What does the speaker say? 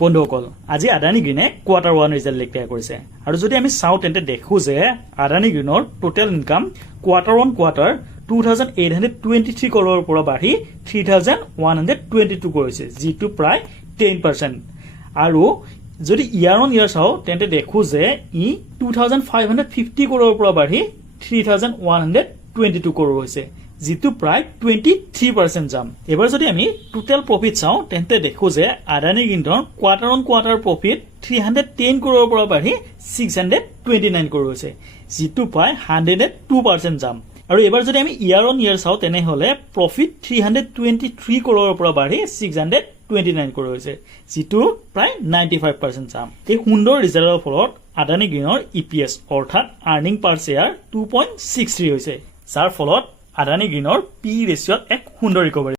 বন্ধুসকল আজি আদানী গ্ৰীণে কোৱাৰ্টাৰ 1 ৰিজাল্ট ডিক্লেয়াৰ কৰিছে আৰু যদি আমি চাও তেন্তে দেখো যে আদানী গ্ৰীণৰ টোটেল ইনকাম কোৱাৰ্টাৰ 1 কোৱাৰ্টাৰ 2823 কৰৰ পৰা বাঢ়ি 3122 কৰিছে যিটো প্ৰায় 10% আৰু যদি ইয়াৰ অন ইয়াৰ চাও তেন্তে দেখো যে ই 2550 কৰৰ পৰা বাঢ়ি 3122 কৰৰ হৈছে যিটো প্ৰায় 23% জাম এবাৰ যদি আমি টোটেল প্ৰফিট চাও তেন্তে দেখো যে আদানী গ্ৰীণৰ কোৱাৰ্টাৰ অন কোৱাৰ্টাৰ প্ৰফিট 310 কৰৰ পৰা বাঢ়ি 629 কৰৰ হৈছে যিটো প্ৰায় 102% জাম আৰু এবাৰ যদি আমি ইয়াৰ অন ইয়াৰ চাও তেনে হলে প্ৰফিট 323 কৰৰ পৰা বাঢ়ি 629 কৰৰ হৈছে যিটো প্ৰায় 95% জাম এই সুন্দৰ ৰিজাল্টৰ ফলত আদানী গ্ৰীণৰ ইপিএছ অৰ্থাৎ আৰ্নিং পাৰ শেয়াৰ 2.63 হৈছে যাৰ ফলত আদানী গ্ৰীণৰ পি ৰেচিঅ'ত এক সুন্দৰ ৰিকভাৰী